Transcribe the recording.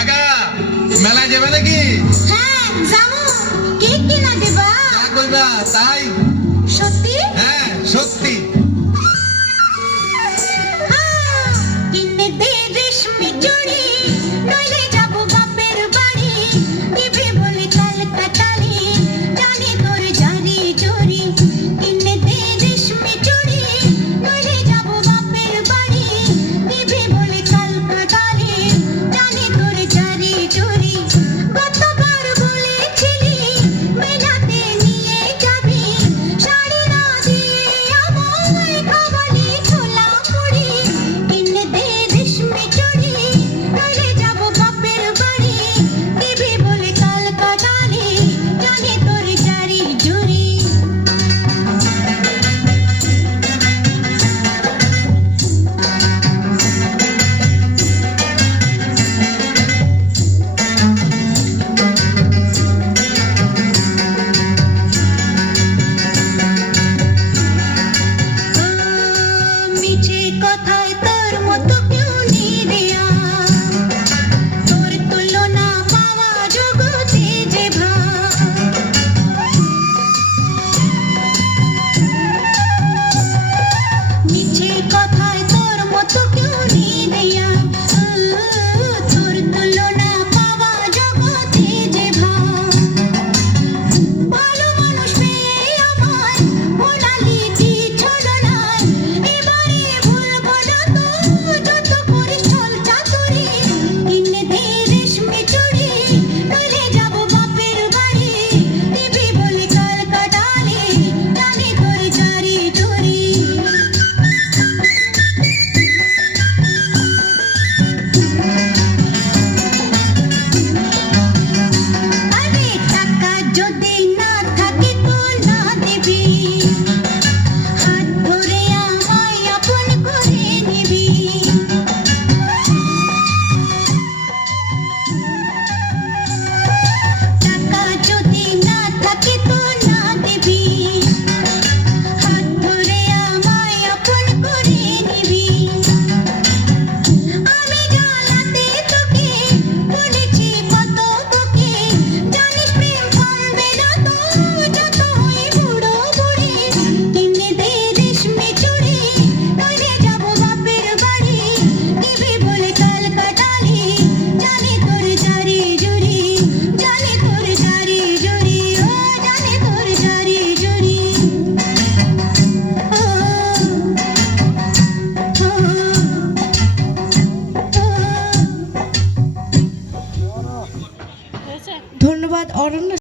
আগা মেলা যাবে নাকি? হ্যাঁ যাবো। কি কিনা দেবা? যা কইবা তাই। সত্যি? হ্যাঁ সত্যি। কিনে দে রেশমি চুড়ি, নইলে যাবো বাপের বাড়ি। দিবি বলে কাল কাটালি, জানি তোর জারি জুরি। কিনে দে রেশমি চুড়ি, নইলে যাবো বাপের বাড়ি। দিবি বলে কাল কাটালি, জানি তোর জারি জুরি। গতবার বলেছিলি মেলাতে নিয়ে যাবি, শাড়ি না দিয়ে আমায় খাওয়ালি ছোলা মুড়ি। কিনে দে রেশমি চুড়ি, নইলে যাবো বাপের বাড়ি। দিবি বলে কাল কাটালি, জানি তোর জারি জুরি। মিছে কথায় তোর মতো কেউ নেই রে আর। তোর তুলনা পাওয়া জগতে যে ভার। মিছে কথায় তোর মতো কেউ নেই রে আর। তোর তুলনা পাওয়া জগতে যে ভার। ভালো মানুষ পেয়ে আমার ভোলালি কি ছলনায়। এবারে ভুলবো না তো যত করিস ছল চাতুরি। কিনে দে রেশমি চুড়ি, নইলে যাবো বাপের বাড়ি। দিবি বলে কাল কাটালি, জানি তোর জারি জুরি। আরে টাকা যদি না থাকে তো না দিবি, হাত ধরে আমায় আপন করে নিবি। টাকা যদি না থাকে তো না দিবি, হাত ধরে আমায় আপন করে নিবি। আমি জ্বালাতে তোকে বলেছি কত তোকে, জানিস প্রেম কমবে না তো যত হই বুড়ো বুড়ি। কিনে দে রেশমি চুড়ি, নইলে যাবো বাপের বাড়ি। দিবি বলে কাল কাটালি, জানি তোর জারি জুরি। জানি তোর জারি জুরি, ও জানি তোর জারি জুরি। ধন্যবাদ অরণ্য।